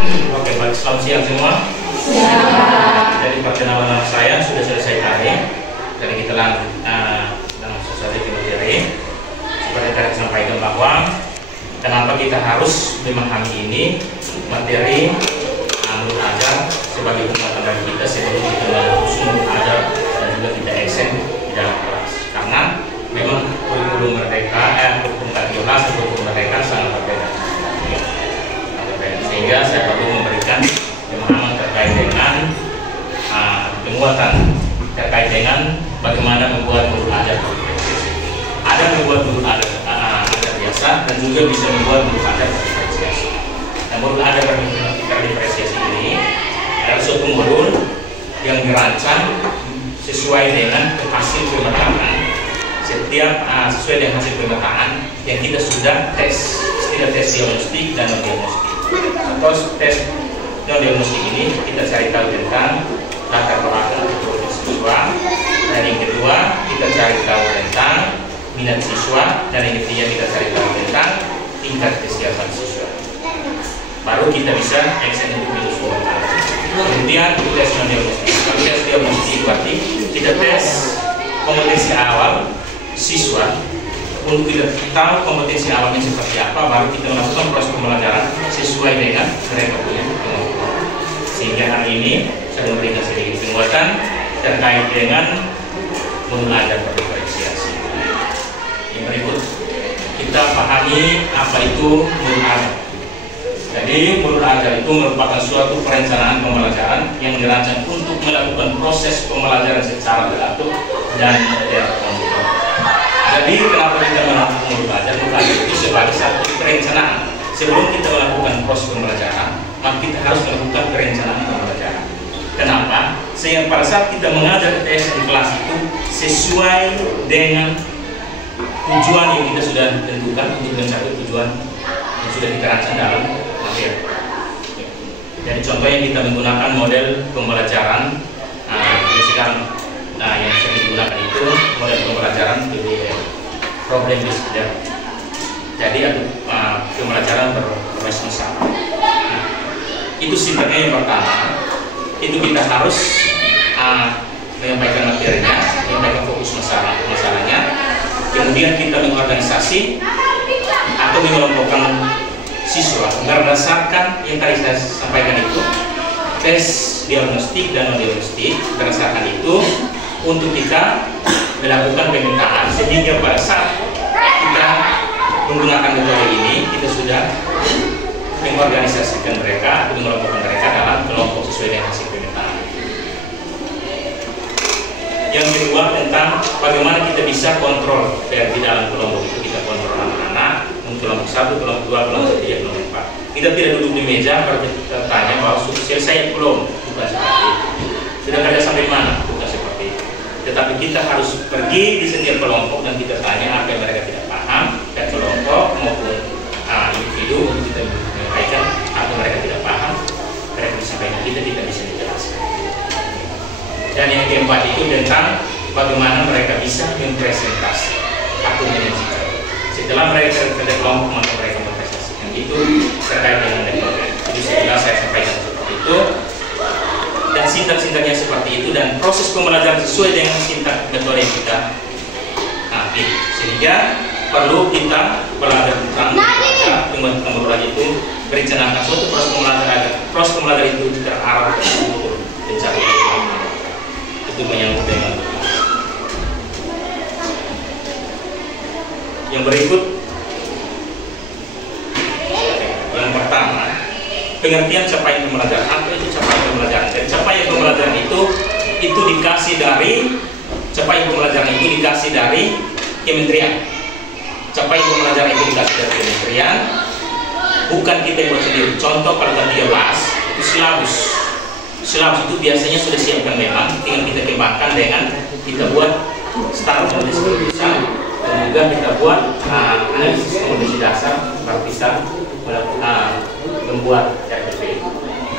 Oke, baik. Selamat siang semua. Jadi perkenalan nama saya sudah selesai tadi. Jadi kita langsung saja ke materi. Seperti tadi sampaikan bahwa kenapa kita harus memahami ini materi menurut ajar sebagai pengetahuan dari kita sebelum kita langsung ajar dan juga kita aksen di dalam kelas. Karena memang kurikulum merdeka, kurikulum 13 dan kurikulum merdeka sangat berbeda. Sehingga saya perlu memberikan pemahaman terkait dengan penguatan terkait dengan bagaimana membuat mulut ajar berdiferensiasi. Ada membuat mulut ajar biasa dan juga bisa membuat mulut ajar berdiferensiasi. Nah, mulut ajar berdiferensiasi ini adalah suatu modul yang dirancang sesuai dengan hasil pemetaan. Setiap sesuai dengan hasil pemetaan yang kita sudah tes, istilah tes diagnostik dan non diagnostik. Atau tes non diagnostik ini kita cari tahu tentang latar belakang kebutuhan siswa, dan yang kedua kita cari tahu tentang minat siswa, dan yang ketiga kita cari tahu tentang tingkat kesiapan siswa. Baru kita bisa aksen untuk itu semua. Kemudian tes non diagnostik. Kalau tes diagnostik berarti kita tes kompetensi awal siswa. Untuk kita tahu kompetensi awalnya seperti apa, baru kita melakukan proses pembelajaran sesuai dengan mereka punya kemampuan. Sehingga hari ini saya memberikan sedikit penguatan terkait dengan mulut ajar berdiferensiasi. Yang berikut kita pahami apa itu mulut ajar. Jadi mulut ajar itu merupakan suatu perencanaan pembelajaran yang dirancang untuk melakukan proses pembelajaran secara teratur dan terkontrol. Jadi kenapa kita melakukan mulut ajar? Mulut ajar itu sebagai satu perencanaan. Sebelum kita melakukan proses pembelajaran, maka kita harus melakukan perencanaan pembelajaran. Kenapa? Sehingga pada saat kita mengajar ITS di kelas itu sesuai dengan tujuan yang kita sudah tentukan untuk mencapai tujuan yang sudah kita rancang dalam materi. Jadi contohnya kita menggunakan model pembelajaran sekarang. Nah, yang sering digunakan itu model pembelajaran PBL, problem based learning. Jadi ada pembelajaran berbasis masalah. Nah, itu sifatnya yang pertama. Itu kita harus menyampaikan materinya, menyampaikan fokus masalahnya. Kemudian kita mengorganisasi atau mengelompokkan siswa berdasarkan yang tadi saya sampaikan itu tes diagnostik dan non diagnostik. Berdasarkan itu untuk kita melakukan pemetaan sehingga pada saat kita menggunakan metode ini kita sudah mengorganisasikan mereka, mengelompokkan mereka dalam kelompok sesuai dengan hasil pemetaan. Yang kedua tentang bagaimana kita bisa kontrol di dalam kelompok itu. Kita kontrol anak-anak untuk kelompok 1, kelompok 2, kelompok 3, kelompok 4. Kita tidak duduk di meja baru kita tanya bahwa selesai belum, bukan seperti itu. Sudah kerja sampai mana? Bukan seperti itu. Tetapi kita harus pergi di setiap kelompok dan kita tanya apa yang mereka tidak paham, dan kelompok maupun individu untuk kita menyampaikan apa yang mereka tidak paham, mereka disampaikan kita tidak bisa dijelaskan. Dan yang keempat itu tentang bagaimana mereka bisa mempresentasi atau menyampaikan. Setelah mereka kerja kelompok maka mereka mempresentasikan. Itu terkait dengan metode. Jadi setelah saya sampaikan seperti itu. Dan sintak-sintaknya seperti itu dan proses pembelajaran sesuai dengan sintak metode yang kita pilih. Sehingga perlu kita belajar tentang pembelajaran itu merencanakan suatu proses pembelajaran itu terarah untuk mencapai itu menyangkut dengan yang berikut. Yang pertama, pengertian capaian pembelajaran. Apa itu capaian pembelajaran? Dan capaian pembelajaran itu dikasih dari kementerian. Capaian pembelajaran itu dikasih dari kementerian, bukan kita yang buat sendiri. Contoh pada 13 itu silabus. Silabus itu biasanya sudah siapkan memang, tinggal kita kembangkan dengan kita buat standar kompetensi dasar dan juga kita buat analisis kompetensi dasar baru kita membuat RPP.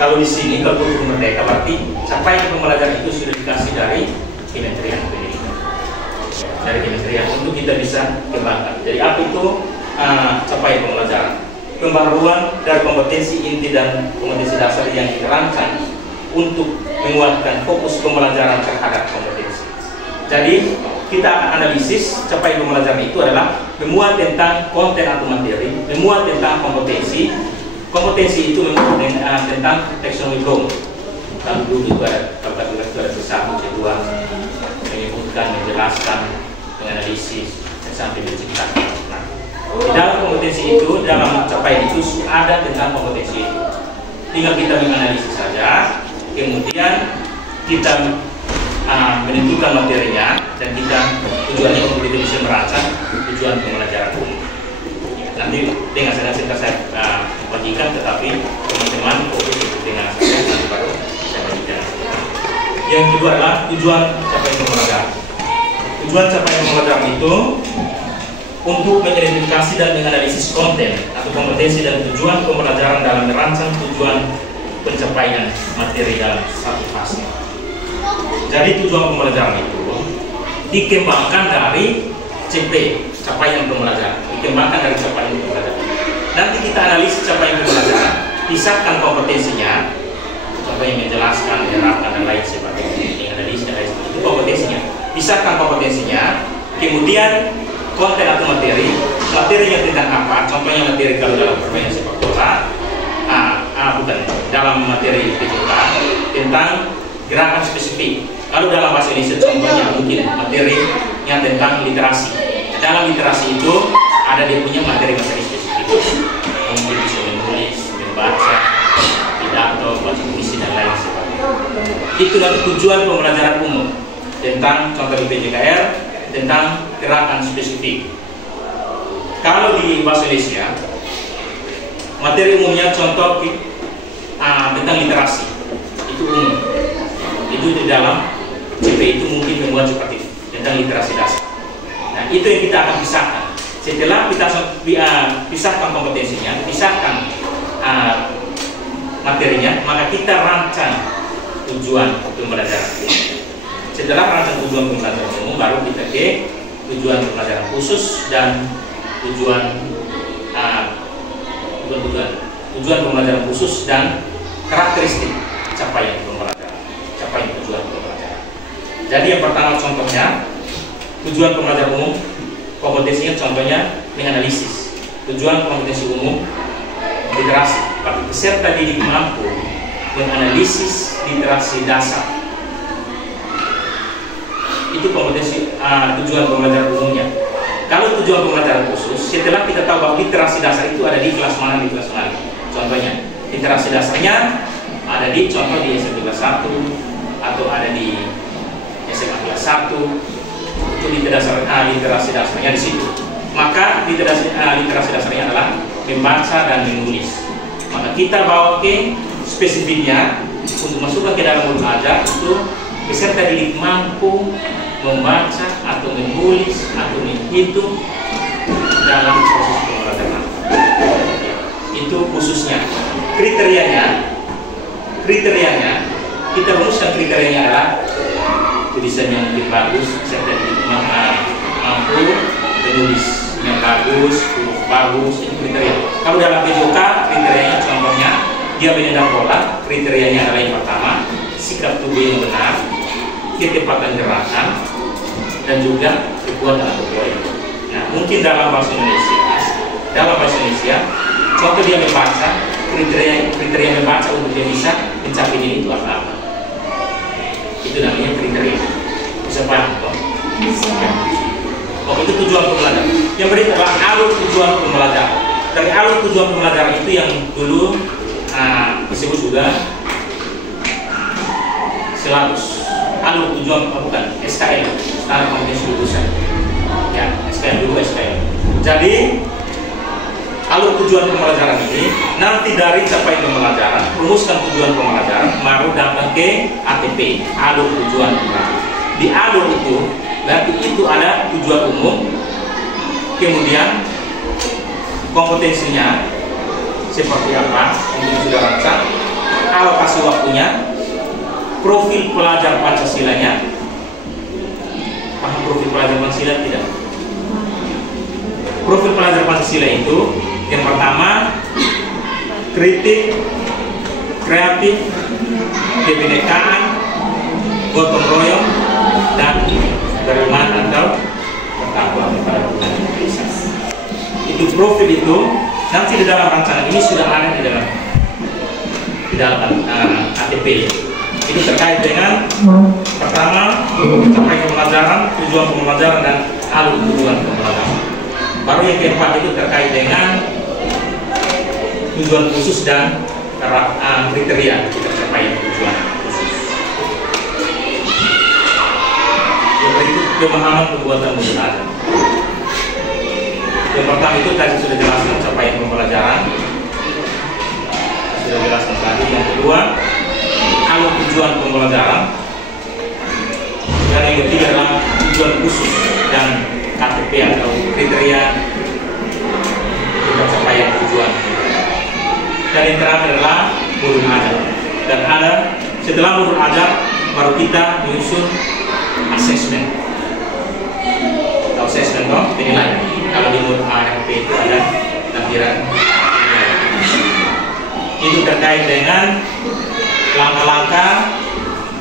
Kalau di sini kalau kurikulum merdeka berarti capaian pembelajaran itu sudah dikasih dari Kementerian Pendidikan, dari kementerian untuk kita bisa kembangkan. Jadi apa itu capaian pembelajaran? pembaruan dari kompetensi inti dan kompetensi dasar yang dirancang untuk menguatkan fokus pembelajaran terhadap kompetensi. Jadi kita akan analisis capaian pembelajaran itu adalah memuat tentang konten atau materi, memuat tentang kompetensi. Kompetensi itu memuat tentang taksonomi Bloom. Lalu dulu itu ada kategori besar, kedua menyebutkan, menjelaskan, menganalisis, dan sampai menciptakan. Nah, di dalam kompetensi itu, dalam capaian itu ada tentang kompetensi itu. Tinggal kita menganalisis saja, kemudian kita menentukan materinya, dan kita tujuannya untuk kita bisa merancang tujuan pembelajaran umum. Nanti dengan senang saya bagikan, tetapi teman-teman fokus dengan saya nanti baru saya bagikan. Yang kedua adalah tujuan capaian pembelajaran. Tujuan capaian pembelajaran itu untuk mengidentifikasi dan menganalisis konten atau kompetensi dan tujuan pembelajaran dalam merancang tujuan pencapaian materi dalam satu fase. Jadi tujuan pembelajaran itu dikembangkan dari CP, capaian pembelajaran, dikembangkan dari capaian pembelajaran. Nanti kita analisis capaian pembelajaran, pisahkan kompetensinya, contohnya menjelaskan, menerapkan dan lain sebagainya, analisis dan lain sebagainya. Itu kompetensinya, pisahkan kompetensinya, kemudian konten atau materi, materinya tentang apa? Contohnya materi kalau dalam permainan sepak bola, bukan dalam materi PJK tentang gerakan spesifik. Lalu dalam bahasa Indonesia contohnya mungkin materinya tentang literasi. Dalam literasi itu ada dia punya materi-materi spesifik. Mungkin bisa menulis, membaca, pidato, baca puisi dan lain sebagainya. Itulah tujuan pembelajaran umum tentang contoh di PJKR tentang gerakan spesifik. Kalau di bahasa Indonesia materi umumnya contoh tentang literasi itu umum. Itu di dalam CP itu mungkin membuat seperti itu, tentang literasi dasar. Nah, itu yang kita akan pisahkan. Setelah kita pisahkan kompetensinya, pisahkan materinya, maka kita rancang tujuan pembelajaran. Setelah rancang tujuan pembelajaran umum, baru kita ke tujuan pembelajaran khusus dan tujuan pembelajaran khusus dan karakteristik capaian pembelajaran, capaian tujuan pembelajaran. Jadi yang pertama contohnya tujuan pembelajaran umum, kompetensinya contohnya menganalisis. Tujuan kompetensi umum literasi, peserta didik mampu menganalisis literasi dasar. Itu kompetensi tujuan pembelajaran umumnya. Kalau tujuan pembelajaran khusus, setelah kita tahu bahwa literasi dasar itu ada di kelas mana, di kelas mana. Contohnya, literasi dasarnya ada di contoh di SMP kelas 1 atau ada di SMA kelas 1. Itu literasi dasarnya di situ. Maka literasi dasarnya adalah membaca dan menulis. Maka kita bawa ke spesifiknya untuk masukkan ke dalam modul ajar itu peserta didik mampu membaca atau menulis atau menghitung dalam proses pembelajaran. Itu khususnya. Kriterianya kita rumuskan kriterianya adalah tulisan yang lebih bagus, peserta didik mampu menulisnya bagus, huruf bagus, itu kriteria. Kalau dalam PJK kriterianya contohnya dia menendang bola, kriterianya adalah yang pertama sikap tubuh yang benar, ketepatan gerakan, dan juga kekuatan atau poin. Nah, mungkin dalam bahasa Indonesia, contoh dia membaca, kriteria membaca untuk dia bisa mencapai ini itu apa? Itu namanya kriteria. Bisa paham kok? Ya. Itu tujuan pembelajaran. Yang berikut adalah alur tujuan pembelajaran. Dari alur tujuan pembelajaran itu yang dulu disebut juga silabus. Alur tujuan bukan SKL, Standar Kompetensi Lulusan. Ya, SKL dulu SKL. Jadi alur tujuan pembelajaran ini nanti dari capaian pembelajaran, rumuskan tujuan pembelajaran, baru datang ke ATP, alur tujuan pembelajaran. Di alur itu berarti itu ada tujuan umum, kemudian kompetensinya seperti apa, ini sudah rancang, alokasi waktunya, profil pelajar Pancasilanya. Paham profil pelajar Pancasila tidak? Profil pelajar Pancasila itu yang pertama kritik, kreatif, kebinekaan, gotong royong, dan beriman atau bertakwa kepada Tuhan Yang Maha Esa. Itu profil itu nanti di dalam rancangan ini sudah ada di dalam ATP. Ini terkait dengan pertama capaian pembelajaran, tujuan pembelajaran dan alur tujuan pembelajaran. Baru yang keempat itu terkait dengan tujuan khusus dan kriteria tercapai tujuan khusus. Yang berikut pemahaman perbuatan modul ajar. Yang pertama itu tadi sudah jelaskan capaian pembelajaran, sudah jelaskan tadi. Yang kedua, alur tujuan pembelajaran. Dan yang ketiga adalah tujuan khusus dan KTP atau kriteria tercapai tujuan. Dan yang terakhir adalah modul ajar. Dan ada setelah modul ajar baru kita menyusun asesmen. Asesmen penilaian. Kalau di modul ARP itu ada lampiran itu terkait dengan langkah-langkah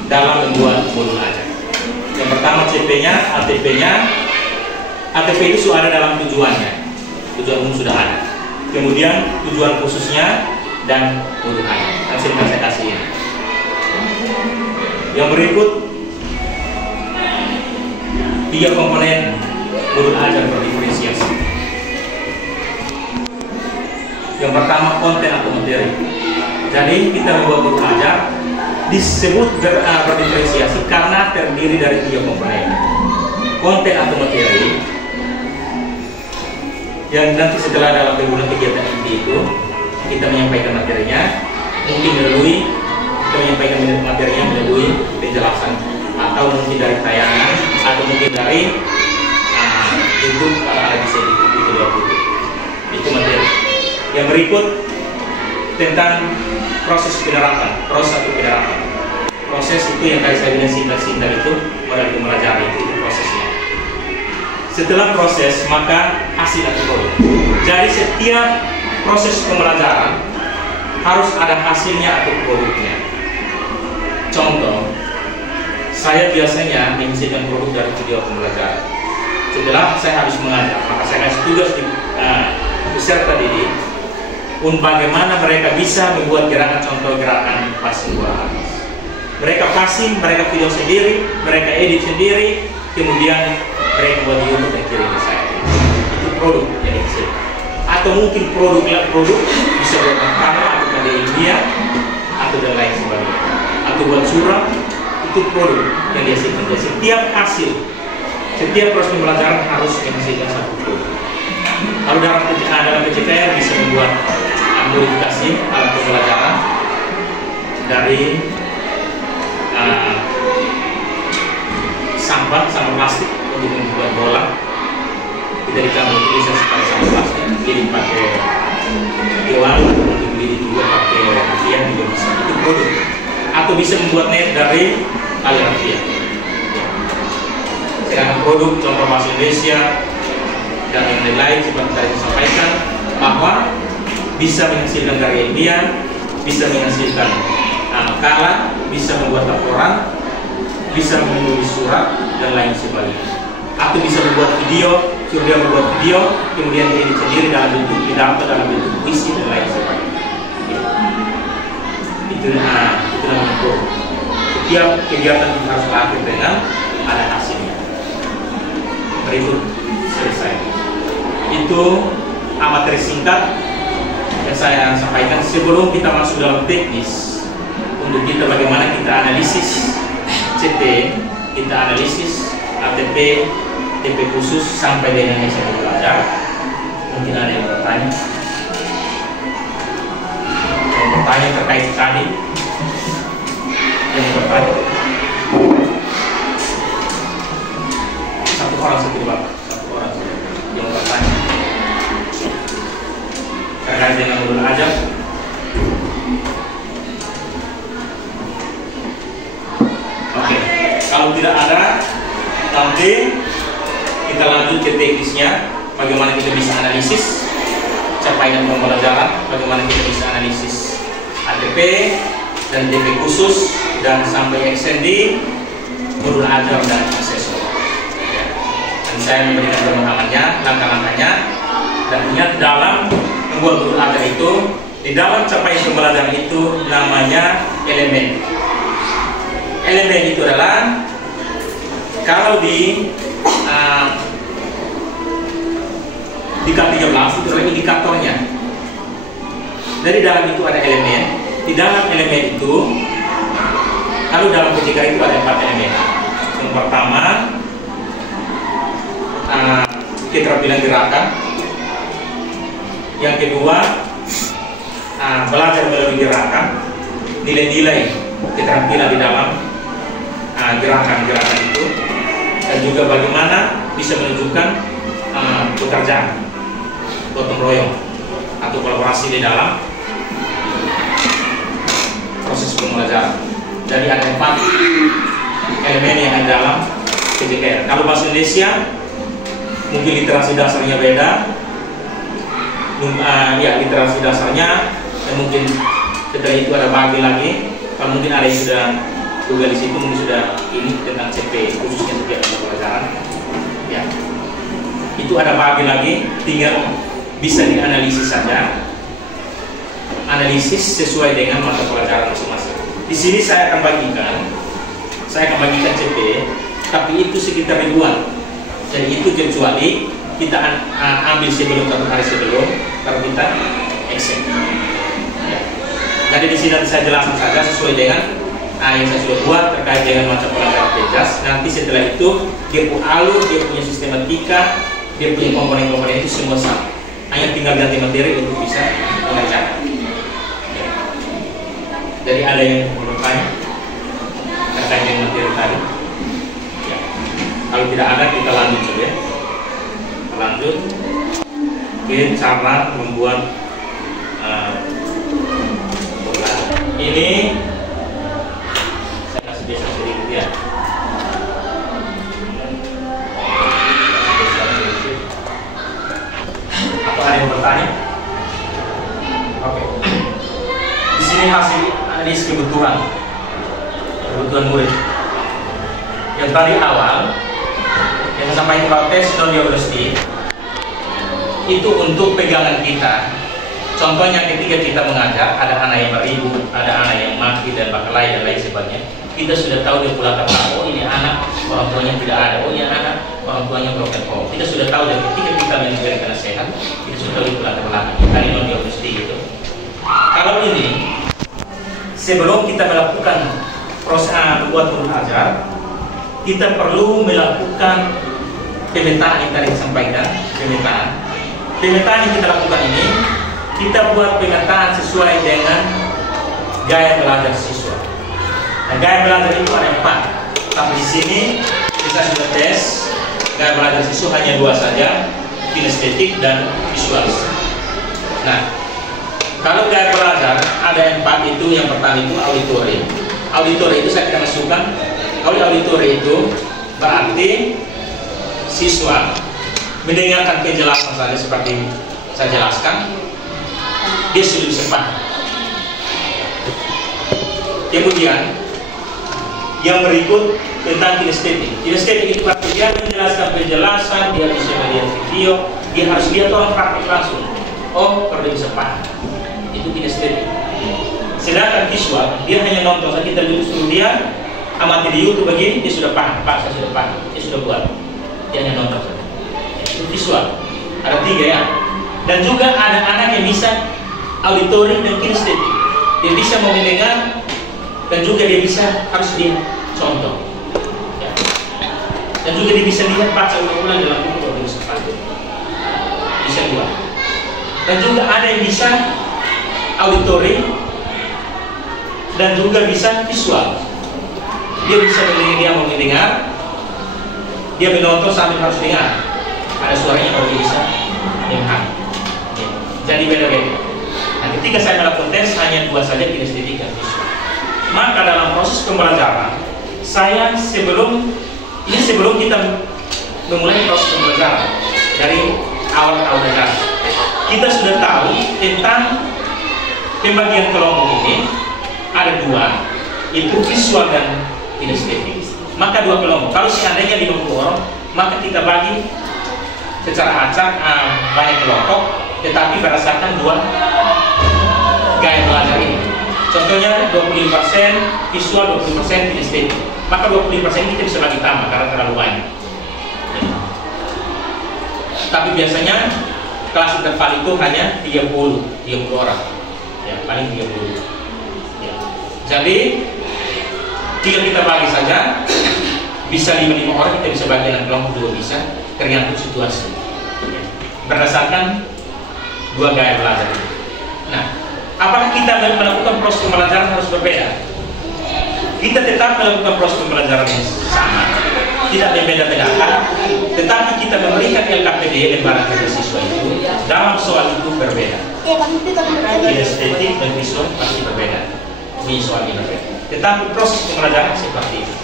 dalam membuat modul ajar. Yang pertama CP-nya, ATP-nya. ATP itu sudah ada dalam tujuannya. Tujuan umum sudah ada. Kemudian tujuan khususnya dan modul ajar. Langsung saya kasih ini. Yang berikut 3 komponen modul ajar berdiferensiasi. Yang pertama konten atau materi. Jadi kita membuat modul ajar disebut berdiferensiasi karena terdiri dari 3 komponen. Konten atau materi yang nanti setelah dalam kegiatan kegiatan inti itu kita menyampaikan materinya, mungkin melalui penjelasan atau mungkin dari tayangan atau mungkin dari YouTube kalau ada bisa itu itu materi. Yang berikut tentang proses penerapan, proses itu yang tadi saya bilang singkat itu modal pembelajaran itu prosesnya. Setelah proses maka hasil atau produk. Jadi setiap proses pembelajaran harus ada hasilnya atau produknya. Contoh, saya biasanya menghasilkan produk dari video pembelajaran. Setelah saya habis mengajar, maka saya kasih tugas di peserta didik bagaimana mereka bisa membuat gerakan, contoh gerakan passing bola habis. Mereka passing, mereka video sendiri, mereka edit sendiri, kemudian mereka buat di YouTube dan kirim ke saya. Itu produk yang dihasilkan. Atau mungkin produk bisa buat makanan atau pada ilmiah atau dan lain sebagainya. Atau buat surat, itu produk yang dihasilkan. Jadi setiap hasil, setiap proses pembelajaran harus menghasilkan satu produk. Kalau dalam PCKR bisa membuat modifikasi alat pembelajaran dari sampah plastik untuk membuat bola. Kita dikasih utilisasi pakai sampah plastik, jadi pakai dewan atau untuk beli juga pakai rafian juga bisa. Itu produk. Atau bisa membuat net dari aliran rafian. Sedangkan produk contoh bahasa Indonesia dan yang lain seperti tadi disampaikan bahwa bisa menghasilkan karya ilmiah, bisa menghasilkan makalah, bisa membuat laporan, bisa menulis surat dan lain sebagainya. Atau bisa membuat video, suruh dia membuat video, kemudian diedit sendiri dalam bentuk pidato, dalam bentuk puisi dan lain sebagainya. Itu namanya produk. Setiap kegiatan kita harus berakhir dengan ada hasilnya. Berikut selesai. Itu materi singkat yang saya sampaikan sebelum kita masuk dalam teknis untuk kita bagaimana kita analisis CT, kita analisis ATP, TP khusus sampai dengan yang saya belajar. Mungkin ada yang bertanya. Yang bertanya terkait tadi. Yang bertanya. Satu orang Pak. Satu orang yang bertanya. Terkait dengan modul ajar. Oke, kalau tidak ada, nanti kita lanjut ke teknisnya, bagaimana kita bisa analisis sampaikan pembelajaran bagaimana kita bisa analisis ATP dan DP khusus dan sampai extending modul ajar dan asesor. Ya. Dan saya memberikan pemahamannya, langkah-langkahnya, dan ingat dalam membuat modul ajar itu, di dalam capaian pembelajaran itu namanya elemen. Elemen itu adalah kalau di K13 itu adalah indikatornya. Dari dalam itu ada elemen. Di dalam elemen itu, kalau dalam PJK itu ada 4 elemen. Yang pertama, keterampilan gerakan. Yang kedua, belajar melalui gerakan. Nilai-nilai keterampilan di dalam gerakan-gerakan itu, dan juga bagaimana bisa menunjukkan pekerjaan gotong royong atau kolaborasi di dalam proses pembelajaran. Jadi ada 4 elemen yang ada dalam PJKR. Kalau bahasa Indonesia mungkin literasi dasarnya beda, ya literasi dasarnya, dan mungkin setelah itu ada bagi lagi. Kalau mungkin ada yang sudah Google di situ mungkin sudah ini tentang CP khususnya setiap pembelajaran. Ya, itu ada bagi lagi, tinggal bisa dianalisis saja. Analisis sesuai dengan mata pelajaran masing-masing. Di sini saya akan bagikan CP, tapi itu sekitar ribuan. Jadi itu kecuali kita ambil sebelum 1 hari sebelum, kalau kita accept. Ya. Jadi di sini saya jelaskan saja sesuai dengan yang saya sudah buat terkait dengan mata pelajaran PJAS. Nanti setelah itu dia punya alur, dia punya sistematika, dia punya komponen-komponen itu semua sama. Hanya tinggal ganti materi untuk bisa mengerjakan. Ya. Jadi ada yang mau bertanya terkait dengan materi tadi? Ya. Kalau tidak ada kita lanjut saja. Lanjut ke cara membuat bola. Ini saya kasih biasa sedikit ya. Apa ada yang bertanya? Oke. Di sini hasil analisis kebutuhan murid. Yang tadi awal yang sampai protes non-diagnostik itu untuk pegangan kita. Contohnya ketika kita mengajar, ada anak yang beribut, ada anak yang mati dan bakalai dan lain sebagainya. Kita sudah tahu dia pulang kata, oh ini anak orang tuanya tidak ada, oh ini anak orang tuanya broken home. Kita sudah tahu dan ketika kita memberikan nasihat, kita sudah tahu dia pulang ke belakang. Tadi non-diagnostik itu. Kalau ini sebelum kita melakukan proses membuat modul ajar, kita perlu melakukan pemetaan yang tadi disampaikan. Pemetaan yang kita lakukan ini, kita buat pemetaan sesuai dengan gaya belajar siswa. Nah, gaya belajar itu ada 4, tapi di sini kita sudah tes gaya belajar siswa hanya 2 saja, kinestetik dan visual. Nah, kalau gaya belajar ada 4 itu, yang pertama itu auditori. Auditori itu saya akan masukkan. Auditori itu berarti siswa mendengarkan penjelasan saja seperti saya jelaskan, dia sudah bisa paham. Kemudian yang berikut tentang kinestetik. Kinestetik itu berarti dia menjelaskan penjelasan, dia bisa melihat video, dia harus lihat orang praktik langsung. Oh, kalau dia bisa paham. Itu kinestetik. Sedangkan visual, dia hanya nonton saja, kita dulu suruh dia amati di YouTube begini, dia sudah paham, Pak, saya sudah paham, dia sudah buat, dia hanya nonton saja. Itu visual. Ada 3 ya. Dan juga ada anak yang bisa auditori dan kinestetik. Dia bisa mau mendengar dan juga dia bisa harus dia contoh. Ya. Dan juga dia bisa lihat baca ulang-ulang dalam buku kalau dia bisa paham. Bisa 2. Dan juga ada yang bisa auditori dan juga bisa visual. Dia bisa dia mau mendengar, dia menonton sambil harus dengar. Ada suaranya baru dia bisa dengar. Ya. Jadi beda-beda. Nah, ketika saya melakukan tes hanya 2 saja, kinestetik dan visual. Maka dalam proses pembelajaran, saya sebelum kita memulai proses pembelajaran dari awal belajar, kita sudah tahu tentang pembagian kelompok ini ada dua, itu visual dan kinestetik. Maka dua kelompok. Kalau seandainya 50 orang, maka kita bagi secara acak banyak kelompok, tetapi berdasarkan dua gaya belajar ini. Contohnya 20% visual, 20% kinestetik. Maka 20% ini kita bisa bagi tambah karena terlalu banyak. Tapi biasanya kelas interval itu hanya 30 orang. Ya, paling 30. Ya. Jadi tinggal kita bagi saja, bisa 5 orang, kita bisa bagi dalam kelompok dua bisa, tergantung situasi. Ya. Berdasarkan dua gaya belajar ini. Nah, apakah kita melakukan proses pembelajaran harus berbeda? Kita tetap melakukan proses pembelajaran yang sama, tidak berbeda-bedakan, tetapi kita memberikan LKPD lembaran kerja siswa itu dalam soal itu berbeda. Kinestetik dan visual pasti berbeda, punya soal ini berbeda. Tetapi proses pembelajaran seperti itu.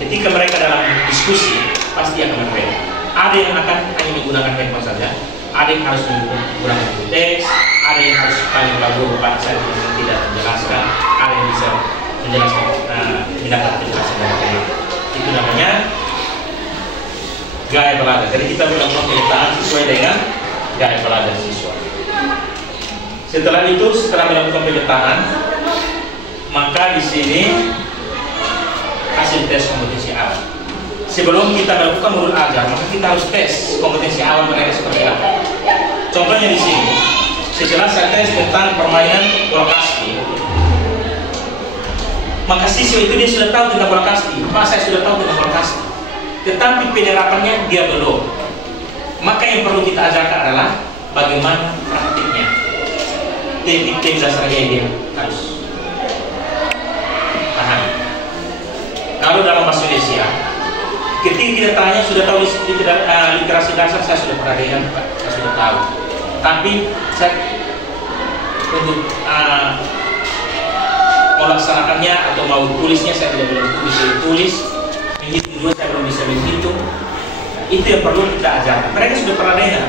Ketika mereka dalam diskusi pasti akan berbeda. Ada yang akan hanya menggunakan handphone saja, ada yang harus menggunakan teks, ada yang harus paling bagus baca yang tidak menjelaskan, ada yang bisa menjelaskan mendapat penjelasan dari mereka. Itu namanya gaya belajar. Jadi kita melakukan pemetaan sesuai dengan gaya belajar siswa. Setelah itu, setelah melakukan pemetaan, maka di sini hasil tes kompetensi awal. Sebelum kita melakukan modul ajar, maka kita harus tes kompetensi awal mereka seperti apa. Contohnya di sini, setelah saya tes tentang permainan bola kasti, maka siswa itu dia sudah tahu tentang bola kasti. Pak, saya sudah tahu tentang bola kasti, tetapi penerapannya dia belum. Maka yang perlu kita ajarkan adalah bagaimana praktiknya, teknik dasarnya dia harus paham. Kalau dalam bahasa Indonesia, ketika kita tanya sudah tahu literasi dasar, saya sudah pernah dengar, Pak, saya sudah tahu. Tapi saya untuk melaksanakannya atau mau tulisnya saya tidak belum bisa tulis, menghitung dua saya belum bisa menghitung. Itu yang perlu kita ajarkan. Mereka sudah pernah dengar,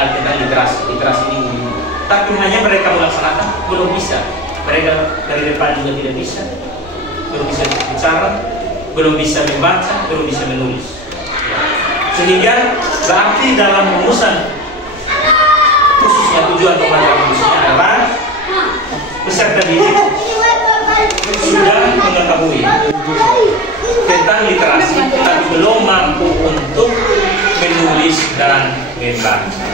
tentang literasi ini, tapi hanya mereka melaksanakan belum bisa. Mereka dari depan juga tidak bisa, belum bisa bicara, belum bisa membaca, belum bisa menulis. Sehingga berarti dalam rumusan khususnya tujuan pembelajaran khususnya adalah peserta didik sudah mengetahui tentang literasi tetapi belum mampu untuk menulis dan membaca.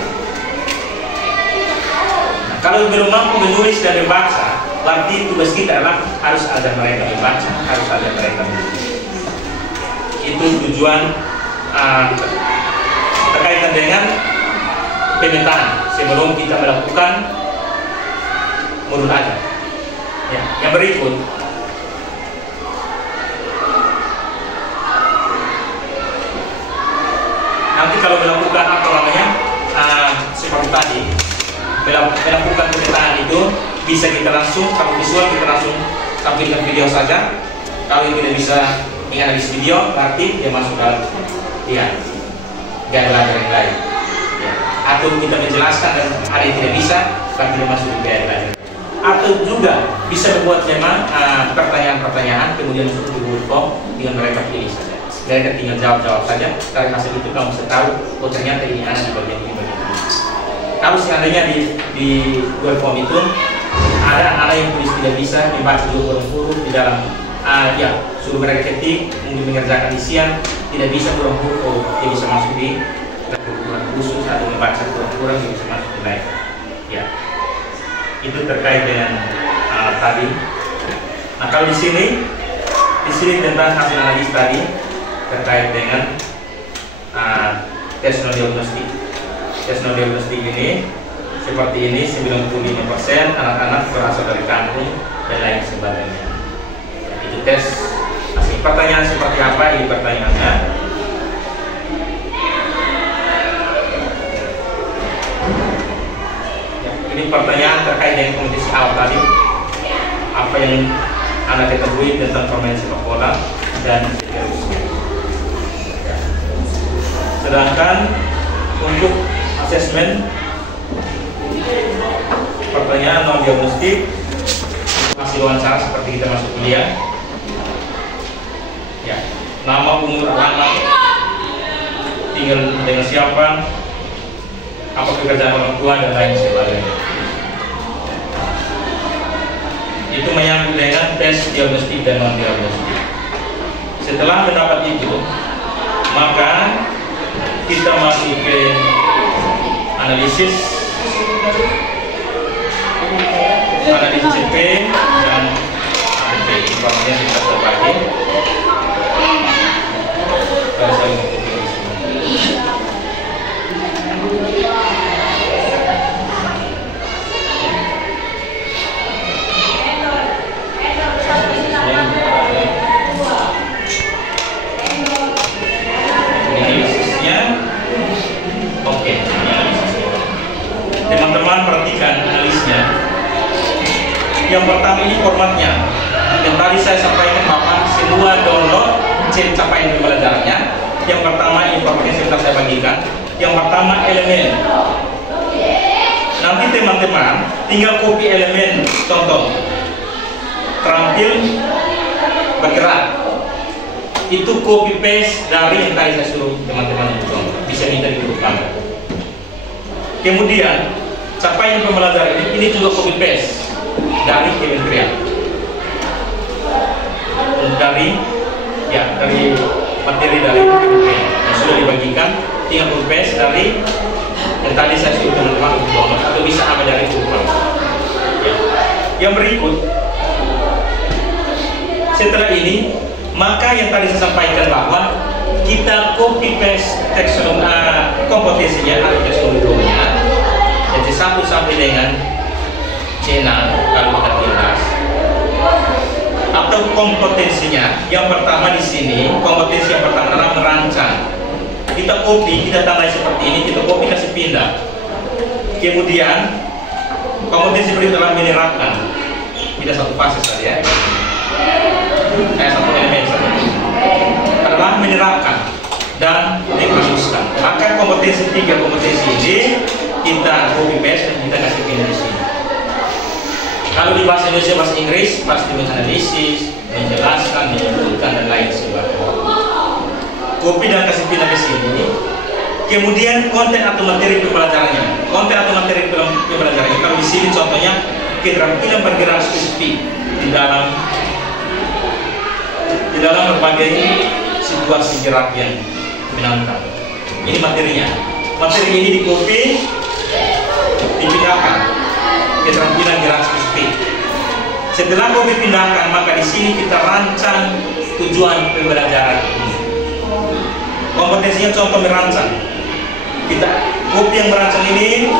Kalau belum mampu menulis dan membaca, berarti tugas kita adalah harus ajar mereka membaca, harus ajar mereka menulis. Itu tujuan berkaitan dengan pemetaan sebelum kita melakukan modul ajar. Ya, yang berikut, nanti kalau melakukan apa namanya seperti tadi, melakukan pemetaan itu bisa kita langsung, kalau visual kita langsung tampilkan video saja. Kalau tidak bisa menganalisis video, berarti dia masuk dalam gaya belajar yang lain. Ya. Atau kita menjelaskan dan ada yang tidak bisa, berarti dia masuk di gaya belajar. Atau juga bisa membuat memang pertanyaan-pertanyaan kemudian masuk di Google Form dengan mereka pilih saja. Mereka tinggal jawab saja. Dari hasil itu kamu bisa tahu, oh ternyata ini anak di bagian ini, bagian ini. Kalau seandainya di Google Form itu ada anak yang tulis tidak bisa membaca dua huruf di dalam suruh mereka ketik, mungkin mengerjakan isian, tidak bisa huruf, oh dia bisa masuk di ukuran khusus atau membaca kurang dia bisa masuk di lain. Ya, itu terkait dengan tadi. Nah kalau di sini tentang hasil analis tadi terkait dengan tes non diagnostik. Tes non diagnostik ini seperti ini, 95% anak-anak berasal dari kampung dan lain sebagainya. Itu tes hasil. Pertanyaan seperti apa ini pertanyaannya? Ya, ini pertanyaan terkait dengan kompetensi awal tadi. Apa yang Anda ketahui tentang permainan sepak bola dan seterusnya. Sedangkan untuk asesmen pertanyaan non diagnostik, hasil wawancara seperti kita masuk kuliah. Ya, nama, umur, alamat, tinggal dengan siapa, apa pekerjaan orang tua dan lain sebagainya. Itu menyangkut dengan tes diagnostik dan non diagnostik. Setelah mendapat itu, maka kita masuk ke analisis CP dan ADP. Informasinya kita terbagi. Teman-teman perhatikan analisnya. Yang pertama ini formatnya. Yang tadi saya sampaikan bahwa semua download capaian pembelajarannya. Yang pertama informasi yang sudah saya bagikan. Yang pertama elemen. Nanti teman-teman tinggal copy elemen. Contoh, terampil bergerak. Itu copy paste dari yang tadi saya suruh teman-teman itu. Bisa minta dituliskan. Kemudian capaian pembelajaran ini juga copy paste dari kementerian, dari materi dari kementerian yang sudah dibagikan, tinggal copy paste dari yang tadi saya suruh teman-teman untuk download atau bisa ambil dari Google. Ya. Yang berikut, setelah ini maka yang tadi saya sampaikan bahwa kita copy paste kompetensinya atau teknologinya jadi 1 sampai dengan C6 kalau kita tindas, atau kompetensinya yang pertama di sini. Kompetensi yang pertama adalah merancang. Kita copy, kita tandai seperti ini, kita copy kasih pindah. Kemudian kompetensi berikutnya adalah menerapkan. Tidak satu fase saja, satu elemen saja adalah menerapkan dan mengaluskan. Maka kompetensi 3 kompetensi ini kita copy paste dan kita kasih pindah di sini. Kalau di bahasa Indonesia, bahasa Inggris pasti menganalisis, menjelaskan, menyebutkan dan lain sebagainya. Copy dan kasih pindah di sini. Kemudian konten atau materi pembelajarannya. Konten atau materi pembelajarannya. Kalau di sini contohnya keterampilan bergerak spesifik di dalam berbagai situasi gerak yang menantang. Ini materinya. Materi ini di copy, dipindahkan keterampilan gerak spesifik. Setelah copy pindahkan, maka di sini kita rancang tujuan pembelajaran ini. Kompetensinya contoh merancang. Kita copy yang merancang ini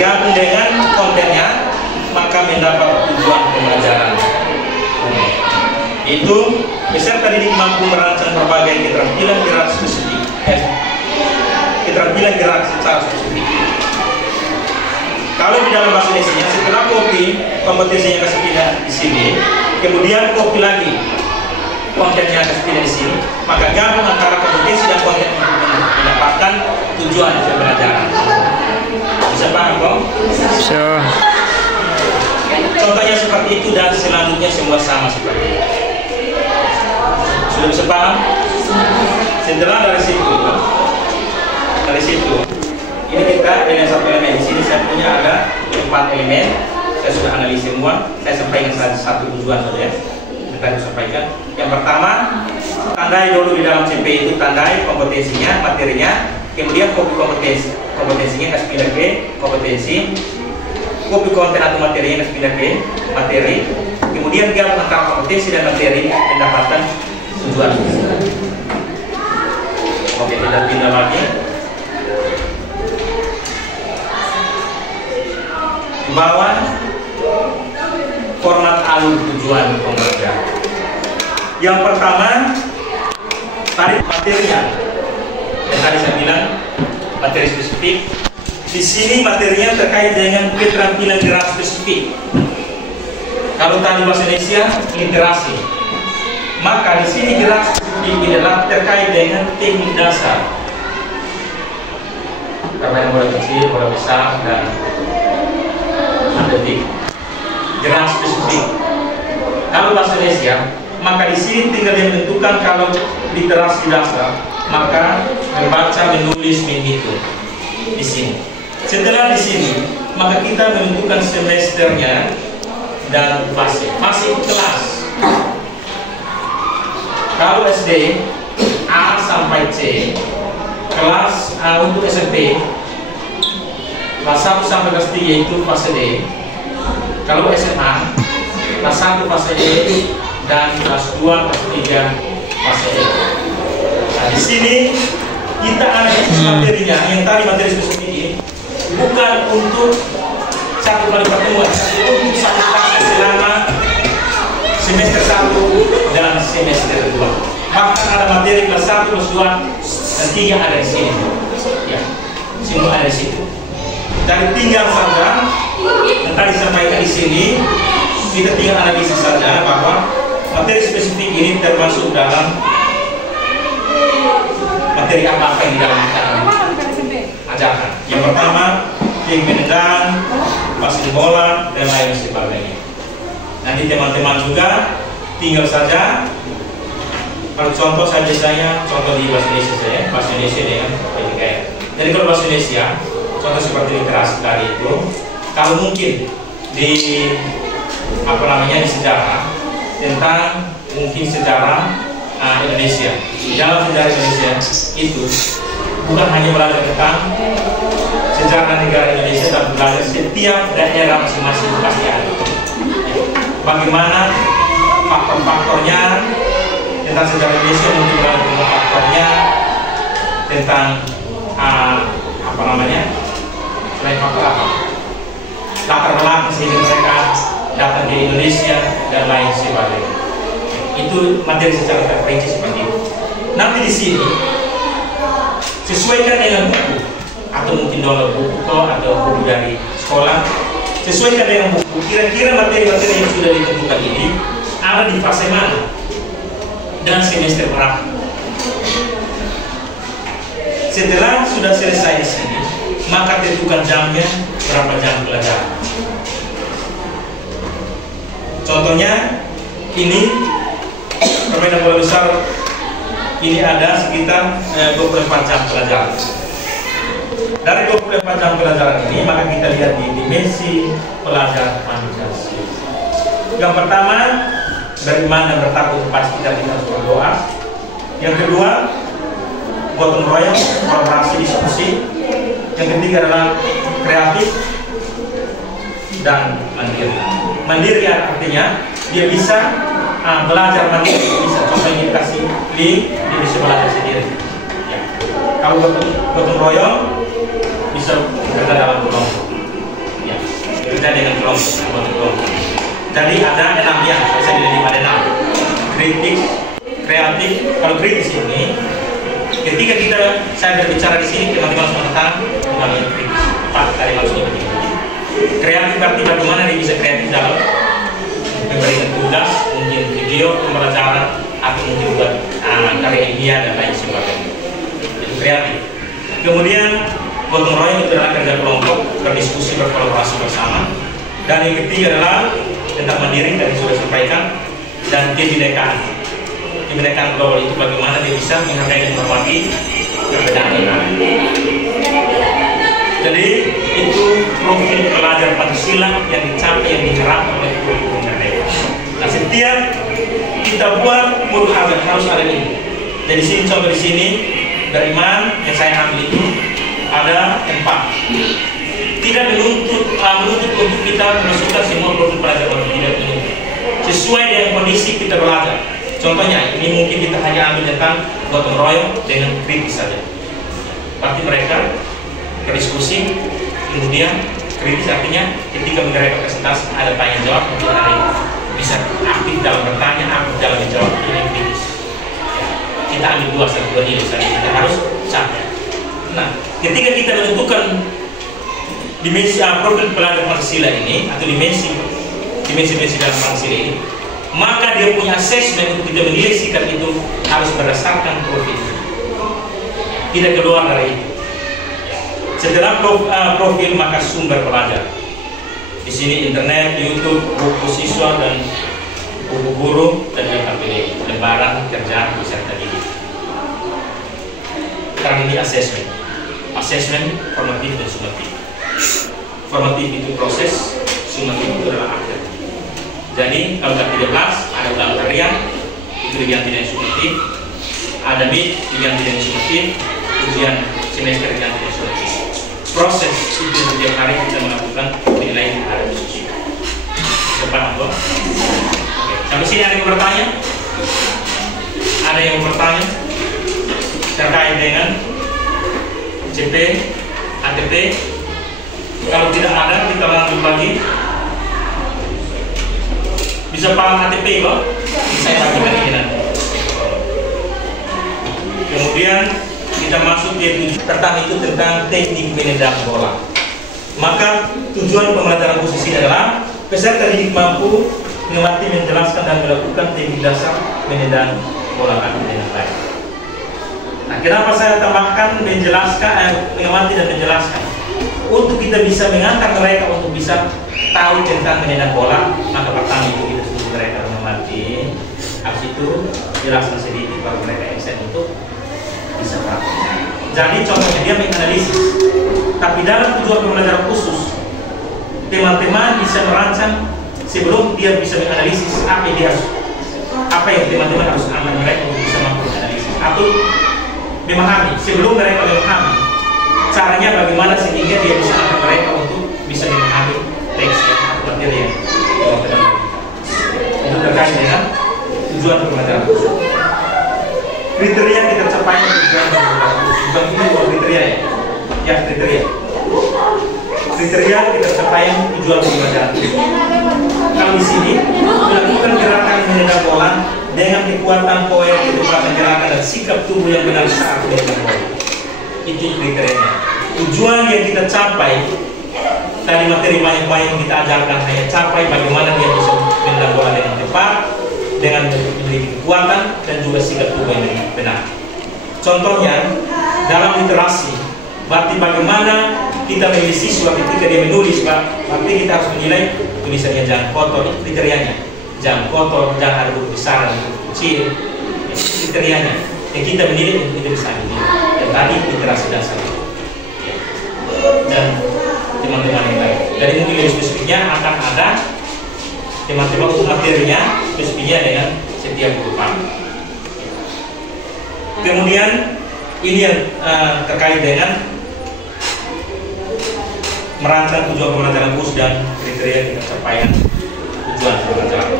gabung dengan kontennya, maka mendapat tujuan pembelajaran. Itu peserta didik mampu merancang berbagai keterampilan gerak spesifik. Keterampilan gerak secara spesifik. Kalau di dalam bahasa Indonesia, setelah copy kompetensinya kasih pindah di sini, kemudian copy lagi kontennya kasih pindah di sini, maka gabung antara kompetensi dan konten untuk mendapatkan tujuan pembelajaran. Bisa paham kok? Bisa. Contohnya seperti itu dan selanjutnya semua sama seperti itu. Sudah bisa paham? Setelah dari situ, ini kita dengan satu elemen. Di sini saya punya ada 4 elemen. Saya sudah analisis semua. Saya sampaikan satu tujuan saja. Kita sampaikan. Yang pertama, tandai dulu di dalam CP itu tandai kompetensinya, materinya. Kemudian copy kompetensinya kasih pindah ke kompetensi. Copy konten atau materinya kasih pindah ke materi. Kemudian gabung antara kompetensi dan materi mendapatkan tujuan. Oke, kita pindah lagi. Di bawah format alur tujuan pembelajaran. Yang pertama tadi materinya. Yang tadi saya bilang materi spesifik. Di sini materinya terkait dengan keterampilan gerak spesifik. Kalau tadi bahasa Indonesia literasi, maka di sini gerak spesifik adalah terkait dengan teknik dasar. Karena yang mulai kecil, mulai besar, dan atletik, jelas spesifik. Kalau bahasa Indonesia, maka di sini tinggal yang menentukan kalau literasi dasar, maka membaca, menulis, menghitung di sini. Setelah di sini, maka kita menentukan semesternya dan fase kelas. Kalau SD A sampai C, kelas A untuk SMP kelas 1 sampai kelas 3 yaitu fase D. Kalau SMA kelas 1 fase E dan kelas 2 kelas 3 fase E. Nah, di sini kita analisis materinya yang tadi materi spesifik ini bukan untuk satu kali pertemuan, untuk satu fase selama semester 1 dan semester 2. Bahkan ada materi kelas 1, kelas 2, dan 3 ada di sini. Ya, semua ada di situ. Dan tinggal saja, yang tadi disampaikan di sini, kita tinggal analisis saja bahwa materi spesifik ini termasuk dalam materi apa yang di dalam kita ajarkan. Yang pertama, yang menengan, passing bola, dan lain sebagainya. Nanti teman-teman juga tinggal saja. Kalau contoh saya biasanya contoh di bahasa Indonesia saya, bahasa Indonesia dengan kayak. Jadi kalau bahasa Indonesia, contoh seperti literasi tadi itu, kalau mungkin di di sejarah tentang mungkin sejarah Indonesia. Di dalam sejarah Indonesia itu bukan hanya belajar tentang sejarah negara Indonesia, tapi belajar setiap daerah masing-masing pasti ada. Bagaimana faktor-faktornya tentang sejarah Indonesia, mungkin bagaimana faktornya tentang selain faktor apa? Latar belakang sehingga mereka datang ke Indonesia dan lain sebagainya. Itu materi secara terperinci seperti itu. Nanti di sini sesuaikan dengan buku atau mungkin download buku atau buku dari sekolah. Sesuaikan dengan buku. Kira-kira materi-materi yang sudah ditentukan ini ada di fase mana dan semester berapa. Setelah sudah selesai di sini, maka tentukan jamnya berapa jam pelajaran. Contohnya ini permainan bola besar ini ada sekitar 24 jam pelajaran. Dari 24 jam pelajaran ini, maka kita lihat di dimensi pelajaran Pancasila. Yang pertama, dari mana bertakut tempat kita harus berdoa. Yang kedua, gotong royong, kolaborasi, diskusi. Yang ketiga adalah kreatif dan mandiri. Mandiri artinya dia bisa belajar mandiri, bisa contohnya dikasih link, dia bisa belajar sendiri. Ya. Kalau gotong royong bisa bekerja dalam kelompok. Ya. Bekerja dengan kelompok. Jadi ada 6 yang saya dilihat ada 6. Kritik, kreatif. Kalau kritis ini, ketika saya berbicara di sini, teman-teman semua tentang namanya kritis. Pak, tadi maksudnya begini. Kreatif berarti bagaimana dia bisa kreatif dalam memberikan tugas, mungkin video, pembelajaran, atau mungkin buat karya ilmiah dan lain sebagainya. Itu kreatif. Kemudian gotong royong itu adalah kerja kelompok, berdiskusi, berkolaborasi bersama. Dan yang ketiga adalah tentang mandiri, tadi sudah sampaikan, dan kebinekaan. Kebinekaan global itu bagaimana dia bisa menghargai dan menghormati perbedaan yang ada. Jadi itu profil pelajar Pancasila yang dicapai, yang diharapkan oleh kurikulum merdeka. Nah, setiap kita buat mulut azan harus ada ini. Jadi sini contoh di sini dari iman yang saya ambil itu ada 4. Tidak menuntut untuk kita memasukkan semua profil pelajar baru, tidak menuntut. Sesuai dengan kondisi kita belajar. Contohnya ini mungkin kita hanya ambil tentang gotong royong dengan kritis saja. Berarti mereka berdiskusi, kemudian kritis artinya ketika mereka presentasi ada tanya jawab, mungkin ada yang bisa aktif dalam bertanya, aktif dalam menjawab, ini kritis. Ya, kita ambil 2 nilai saja, kita harus capai. Nah, ketika kita menentukan dimensi profil pelajar Pancasila ini atau dimensi dalam Pancasila ini, maka dia punya asesmen untuk kita menilai sikap itu harus berdasarkan profil, tidak keluar dari itu. Setelah profil, maka sumber pelajar. Di sini internet, YouTube, buku siswa dan buku guru dan LKPD, lembaran kerja peserta didik. Sekarang ini assessment. Assessment formatif dan sumatif. Formatif itu proses, sumatif itu adalah akhir. Jadi kalau tidak 13 ada ulang harian itu diganti dengan sumatif, ada mid diganti dengan sumatif, ujian semester diganti dengan sumatif. Proses itu setiap hari kita melakukan penilaian terhadap siswa. Cepat atau? Sampai sini ada yang bertanya? Ada yang bertanya terkait dengan CP, ATP? Kalau tidak ada, kita lanjut lagi. Bisa paham ATP kok? Saya bagikan ini nanti. Kemudian kita masuk di pertama itu tentang teknik menendang bola. Maka tujuan pembelajaran khusus ini adalah peserta didik mampu mengerti, menjelaskan dan melakukan teknik dasar menendang bola kaki dengan baik. Nah, kenapa saya tambahkan menjelaskan, mengerti dan menjelaskan? Untuk kita bisa mengantar mereka untuk bisa tahu tentang menendang bola, maka pertama itu kita suruh mereka mengerti. Habis itu jelaskan sedikit baru mereka excited untuk bisa praktik. Jadi contohnya dia menganalisis. Tapi dalam tujuan pembelajaran khusus, teman-teman bisa merancang sebelum dia bisa menganalisis apa yang teman-teman harus ambil mereka untuk bisa mampu menganalisis atau memahami. Sebelum mereka memahami, caranya bagaimana sehingga dia bisa ambil mereka untuk bisa memahami teks atau materi yang teman-teman. Itu terkait dengan tujuan pembelajaran khusus. Kriteria kita capai tujuan pembelajaran khusus. Bukan ini kriteria ya? Ya, kriteria kita capai tujuan pembelajaran khusus. Kalau di sini melakukan gerakan menendang bola dengan kekuatan power, kecepatan gerakan dan sikap tubuh yang benar saat menendang bola. Itu kriterianya. Tujuan yang kita capai dari materi banyak-banyak yang kita ajarkan hanya capai bagaimana dia bisa menendang bola dengan tepat, dengan memiliki kekuatan dan juga sikap tubuh yang benar. Contohnya dalam literasi, berarti bagaimana kita menjadi siswa ketika dia menulis, berarti kita harus menilai tulisannya jangan kotor, itu kriterianya. Jangan kotor, jangan ada huruf besar dan huruf kecil, itu kriterianya. Yang kita menilai untuk kita bisa menilai. Dan tadi literasi dasar dan teman-teman yang lain. Jadi mungkin lebih spesifiknya akan ada teman-teman untuk materinya spesifiknya dengan setiap grupan. Kemudian ini yang terkait dengan merancang tujuan pembelajaran khusus dan kriteria kita capaian tujuan pembelajaran.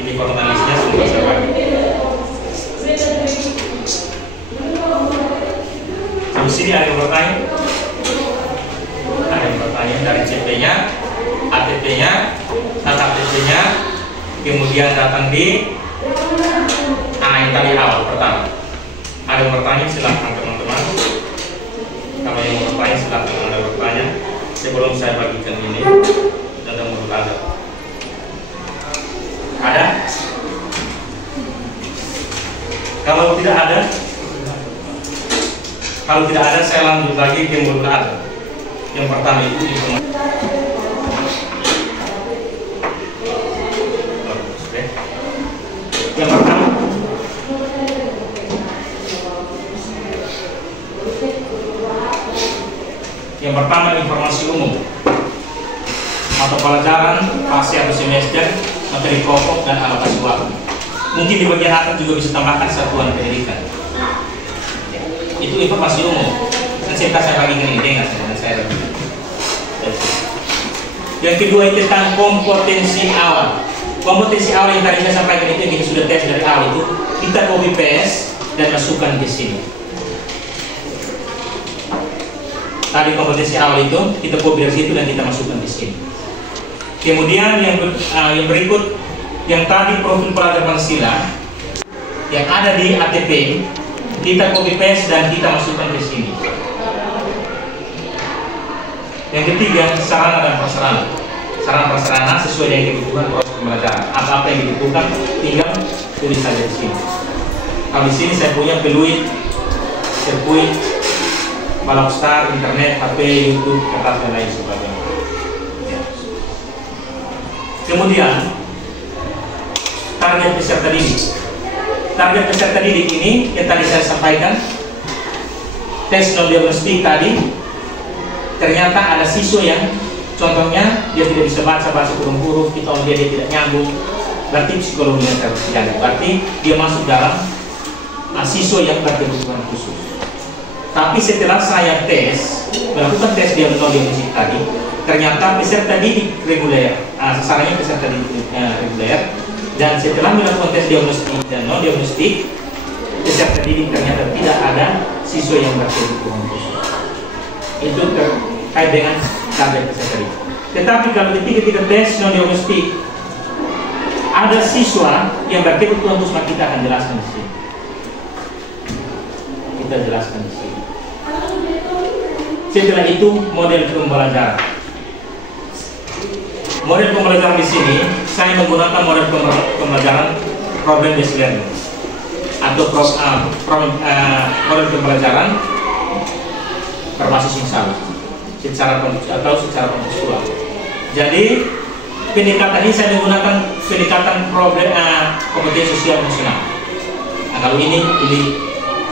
Ini foto analisnya sudah saya bagi. Di sini ada yang bertanya. Ada yang bertanya dari CP-nya, ATP-nya, KTP-nya, kemudian datang di yang tadi awal pertama. Ada yang bertanya, silahkan teman-teman. Kalau yang mau bertanya, silahkan Anda bertanya sebelum saya bagikan ini dan menurut Anda. Ada? Kalau tidak ada, saya lanjut lagi ke menurut Anda. Yang pertama itu informasi. Yang pertama, informasi umum atau pelajaran fase atau semester, materi pokok dan alokasi waktu. Mungkin di bagian atas juga bisa tambahkan satuan pendidikan. Itu informasi umum. Dan saya bagi ini dengan saya bagi. Yang kedua itu tentang kompetensi awal. Kompetensi awal yang tadi saya sampaikan itu yang kita sudah tes dari awal itu kita copy paste dan masukkan ke sini. Tadi kompetensi awal itu kita copy dari situ dan kita masukkan di sini. Kemudian yang berikut yang tadi profil pelajar Pancasila yang ada di ATP kita copy paste dan kita masukkan ke sini. Yang ketiga sarana dan prasarana. Sarana prasarana sesuai dengan kebutuhan proses pembelajaran. Apa-apa yang dibutuhkan tinggal tulis saja di sini. Kalau di sini saya punya peluit sirkuit, balap star, internet, HP, YouTube, kertas dan lain sebagainya. Ya. Kemudian target peserta didik. Target peserta didik ini yang tadi saya sampaikan, tes non diagnostik tadi, ternyata ada siswa yang contohnya dia tidak bisa baca huruf, kita dia tidak nyambung, berarti psikologinya terjadi. Berarti dia masuk dalam siswa yang berkebutuhan khusus. Tapi setelah saya melakukan tes diagnostik tadi, ternyata peserta didik reguler, sasarannya peserta didik reguler, dan setelah melakukan tes diagnostik dan non diagnostik, peserta didik ternyata tidak ada siswa yang berkebutuhan khusus. Itu terkait dengan target peserta didik. Tetapi kalau ketika kita tes non diagnostik, ada siswa yang berkebutuhan khusus, maka kita akan jelaskan di sini. Kita jelaskan di sini. Setelah itu model pembelajaran. Model pembelajaran di sini saya menggunakan model pembelajaran problem based learning atau model pembelajaran berbasis insight secara kontekstual. Jadi pendekatan ini saya menggunakan pendekatan problem kompetensi sosial emosional. Nah, kalau ini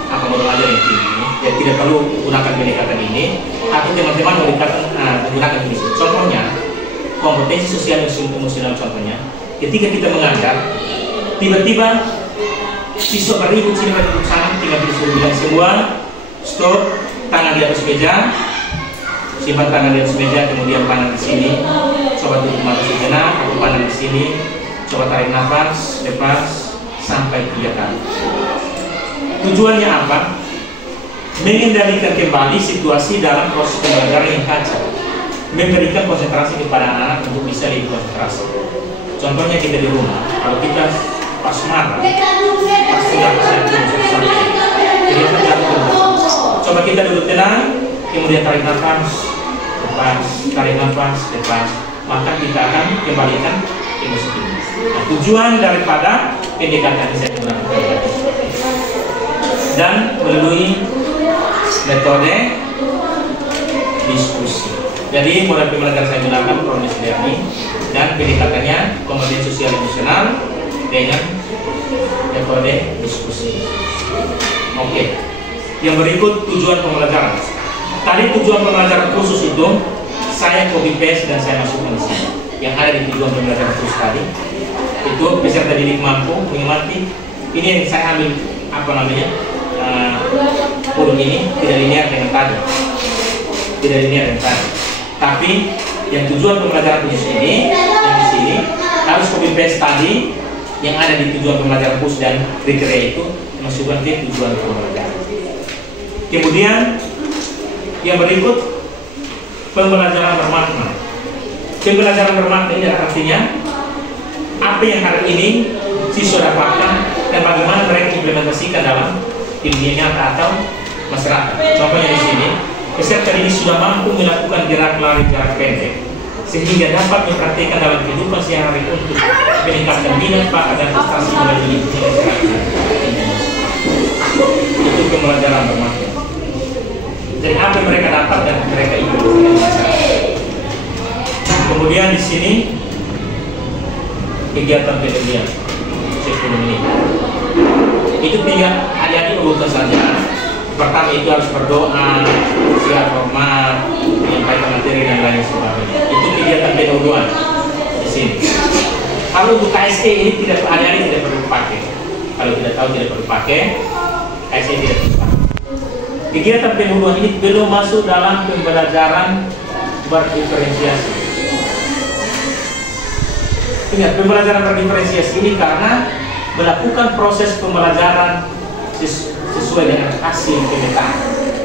akan belajar yang tinggi, ya tidak perlu menggunakan pendekatan ini, atau teman-teman menggunakan ini. Contohnya kompetensi sosial emosional, contohnya ketika kita mengajar, tiba-tiba siswa beribut sini beribut sana, tinggal disuruh bilang semua stop, tangan di atas meja, simpan tangan di atas meja, kemudian pandang di sini, coba tutup mata sejenak, atau pandang di sini, coba tarik nafas, lepas sampai 3 kali. Tujuannya apa? Mengendalikan kembali situasi dalam proses pembelajaran yang kacau, memberikan konsentrasi kepada anak-anak untuk bisa lebih konsentrasi. Contohnya kita di rumah, kalau kita pas marah, pas sudah coba kita duduk tenang, kemudian tarik nafas, lepas, tarik nafas, lepas, maka kita akan kembalikan emosi ini. Nah, tujuan daripada pendekatan ini saya gunakan dan melalui metode diskusi. Jadi model pembelajaran saya gunakan problem-based learning dan pendekatannya kompetensi sosial emosional dengan metode diskusi. Oke. Yang berikut tujuan pembelajaran. Tadi tujuan pembelajaran khusus itu saya copy paste dan saya masukkan di sini. Yang ada di tujuan pembelajaran khusus tadi itu peserta didik mampu menikmati. Ini yang saya ambil kurung ini tidak linear dengan tadi, tidak linear dengan tadi. Tapi yang tujuan pembelajaran khusus ini yang di sini harus copy paste tadi yang ada di tujuan pembelajaran khusus dan kriteria itu masukkan ke tujuan pembelajaran. Kemudian yang berikut pembelajaran bermakna. Pembelajaran bermakna ini artinya apa yang hari ini siswa dapatkan dan bagaimana mereka implementasikan dalam dunia nyata atau masyarakat. Contohnya di sini, peserta ini sudah mampu melakukan gerak lari jarak pendek sehingga dapat mempraktikkan dalam kehidupan sehari-hari untuk meningkatkan minat, bakat dan prestasi melalui lingkungan masyarakat. Itu pembelajaran bermakna. Jadi apa yang mereka dapat dan mereka implementasikan. Kemudian di sini kegiatan kemudian 10 menit. Itu 3 adik-adik urutan saja. Pertama itu harus berdoa, siap hormat, menyampaikan materi dan lain sebagainya. Itu kegiatan kedua di sini. Kalau untuk KSE ini tidak adik-adik tidak perlu pakai. Kalau tidak tahu tidak perlu pakai, KSE tidak perlu pakai. Kegiatan kedua ini belum masuk dalam pembelajaran berdiferensiasi. Ingat, pembelajaran berdiferensiasi ini karena melakukan proses pembelajaran sesuai dengan hasil pemetaan.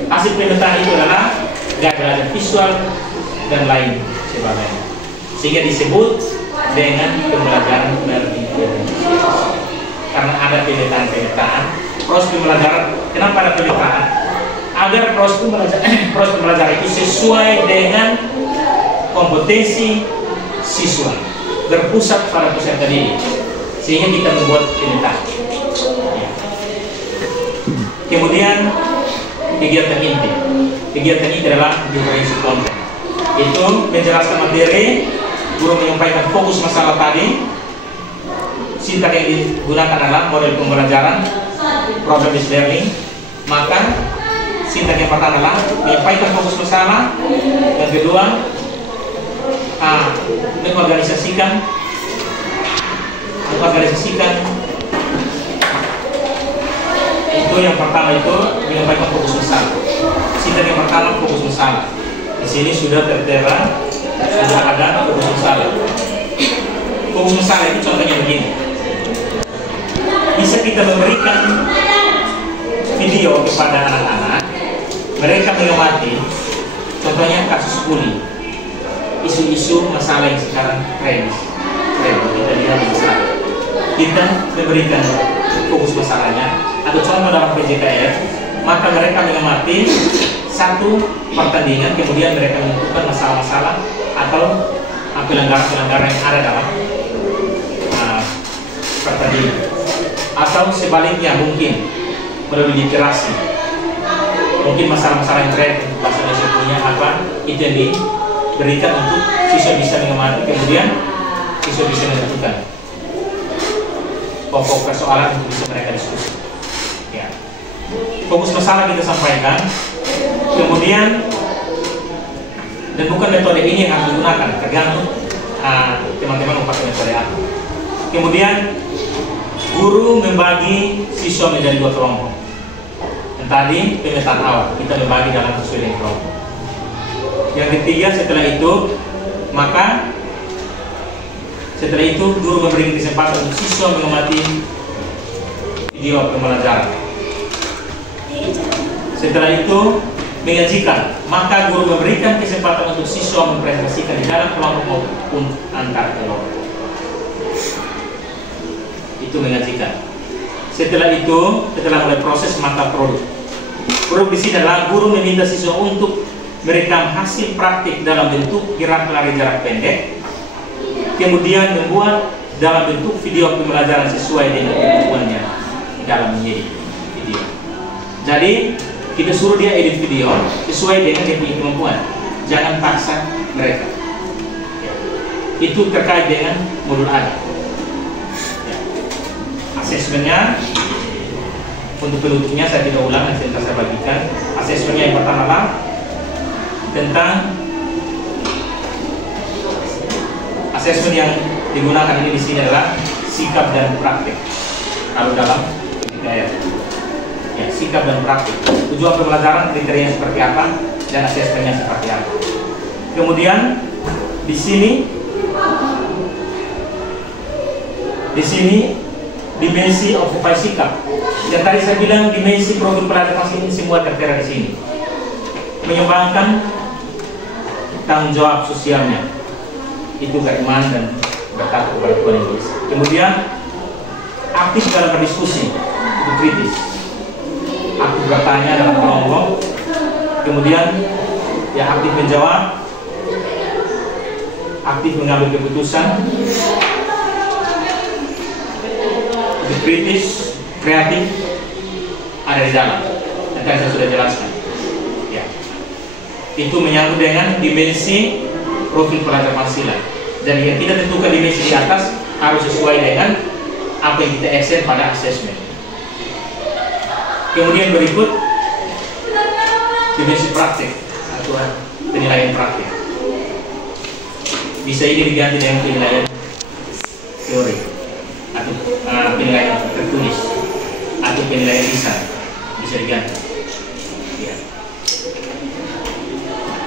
Hasil pemetaan itu adalah gagasan visual dan lain sebagainya. Sehingga disebut dengan pembelajaran berdiferensiasi. Karena ada pemetaan, proses pembelajaran. Kenapa ada pemetaan? Agar proses pembelajaran itu sesuai dengan kompetensi siswa, berpusat pada peserta didik, sehingga kita membuat pemetaan. Kemudian kegiatan inti. Kegiatan inti adalah berisi konten. Itu menjelaskan materi, guru menyampaikan fokus masalah tadi. Sintak yang digunakan adalah model pembelajaran problem-based learning. Maka sintak yang pertama adalah menyampaikan fokus masalah. Yang kedua, mengorganisasikan itu yang pertama itu menyampaikan fokus masalah. Sintak yang pertama fokus masalah. Di sini sudah tertera, sudah ada fokus masalah. Fokus masalah itu contohnya begini. Bisa kita memberikan video kepada anak-anak, mereka mengamati, contohnya kasus bullying, isu-isu masalah yang sekarang tren kita lihat di masyarakat. Kita memberikan fokus masalahnya, atau contoh dalam PJKR, maka mereka mengamati satu pertandingan, kemudian mereka menentukan masalah-masalah atau pelanggaran-pelanggaran yang ada dalam pertandingan. Atau sebaliknya mungkin melalui literasi, mungkin masalah-masalah yang tren bahasa Indonesia punya apa, itu yang diberikan untuk siswa bisa mengamati, kemudian siswa bisa menentukan pokok persoalan untuk bisa mereka diskusi. Ya. Fokus masalah kita sampaikan, kemudian dan bukan metode ini yang harus digunakan, tergantung teman-teman mau pakai metode apa. Kemudian guru membagi siswa menjadi 2 kelompok. Yang tadi pemetaan awal kita membagi dalam sesuai dengan kelompok. Yang ketiga setelah itu, guru memberi kesempatan untuk siswa mengamati video pembelajaran. Setelah itu menyajikan, maka guru memberikan kesempatan untuk siswa mempresentasikan di dalam kelompok maupun antar kelompok. Itu menyajikan. Setelah itu, setelah mulai proses mata produk. Produk di sini adalah guru meminta siswa untuk merekam hasil praktik dalam bentuk gerak lari jarak pendek, kemudian membuat dalam bentuk video pembelajaran sesuai dengan kemampuannya dalam mengedit video. Jadi kita suruh dia edit video sesuai dengan dia punya kemampuan, jangan paksa mereka. Itu terkait dengan modul A. Asesmennya untuk penutupnya saya tidak ulang, nanti saya bagikan. Asesmennya yang pertama adalah tentang asesmen yang digunakan ini di sini adalah sikap dan praktik. Kalau dalam PJKR, ya, sikap dan praktik. Tujuan pembelajaran, kriterianya seperti apa, dan asesmennya seperti apa. Kemudian di sini dimensi occupy sikap. Yang tadi saya bilang dimensi program pelajaran ini semua tertera di sini. Menyumbangkan tanggung jawab sosialnya, itu keimanan dan bertakwa kepada Tuhan yang Yesus. Kemudian aktif dalam berdiskusi, itu kritis. Aktif bertanya dalam kelompok. Kemudian ya aktif menjawab, aktif mengambil keputusan. Kritis, kreatif, ada di dalam. Nanti saya sudah jelaskan. Ya. Itu menyangkut dengan dimensi profil pelajar Pancasila. Jadi yang kita tentukan dimensi di atas harus sesuai dengan apa yang kita aksen pada asesmen. Kemudian berikut dimensi praktik atau penilaian praktik. Bisa ini diganti dengan penilaian teori atau penilaian tertulis atau penilaian lisan, bisa diganti. Ya.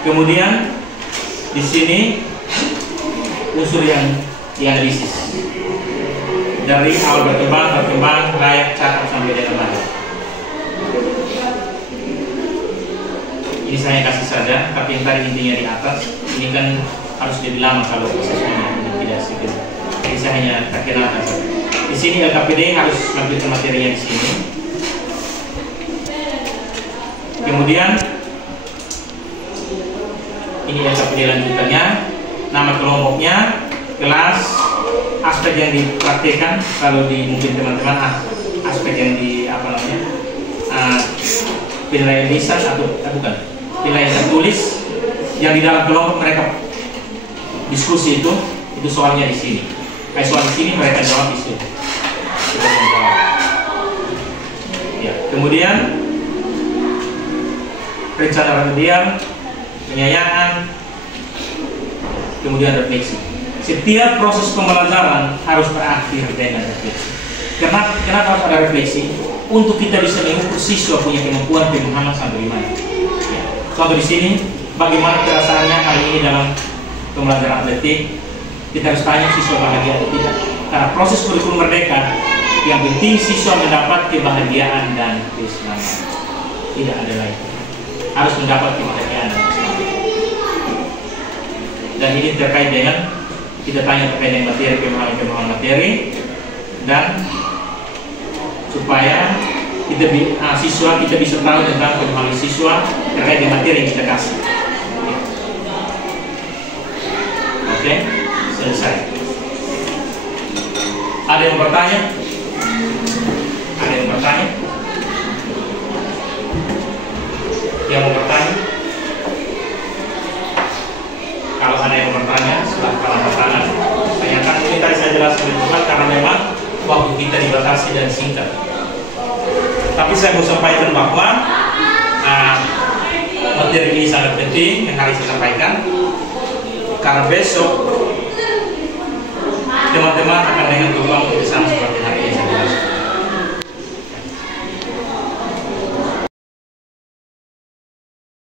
Kemudian di sini unsur yang dianalisis dari awal berkembang, layak, cakap sampai dengan mana. Ini saya kasih saja, tapi yang tadi intinya di atas. Ini kan harus jadi lama kalau prosesnya tidak sedikit. Jadi saya hanya perkenalkan saja. Di sini LKPD harus melanjutkan materinya di sini. Kemudian ini LKPD lanjutannya, nama kelompoknya, kelas, aspek yang dipraktekkan. Kalau di mungkin teman-teman aspek yang di penilaian lisan atau bukan penilaian tertulis yang di dalam kelompok mereka diskusi itu soalnya di sini. Kayak soal di sini mereka jawab di sini. Kita menjawab. Ya, kemudian rencana remedial, penyayangan, kemudian refleksi. Setiap proses pembelajaran harus berakhir dengan refleksi. Kenapa harus ada refleksi? Untuk kita bisa mengukur siswa punya kemampuan pemahaman sampai di mana. Ya. Contoh di sini, bagaimana perasaannya hari ini dalam pembelajaran atletik? Kita harus tanya siswa bahagia atau tidak. Karena proses kurikulum merdeka, yang penting siswa mendapat kebahagiaan dan kesenangan. Tidak ada lain. Harus mendapat kebahagiaan dan kesenangan. Dan ini terkait dengan kita tanya terkait dengan materi, pemahaman materi, dan supaya siswa kita bisa tahu tentang pemahaman siswa terkait dengan materi yang kita kasih. Oke, selesai. Ada yang bertanya? Ada yang bertanya? Yang mau bertanya? Kalau ada yang bertanya, silahkan angkat tangan. Tanyakan. Ini tadi saya jelaskan juga karena memang waktu kita dibatasi dan singkat. Tapi saya mau sampaikan bahwa materi ini sangat penting yang harus saya sampaikan, karena besok teman-teman akan dengan gelombang kebiasaan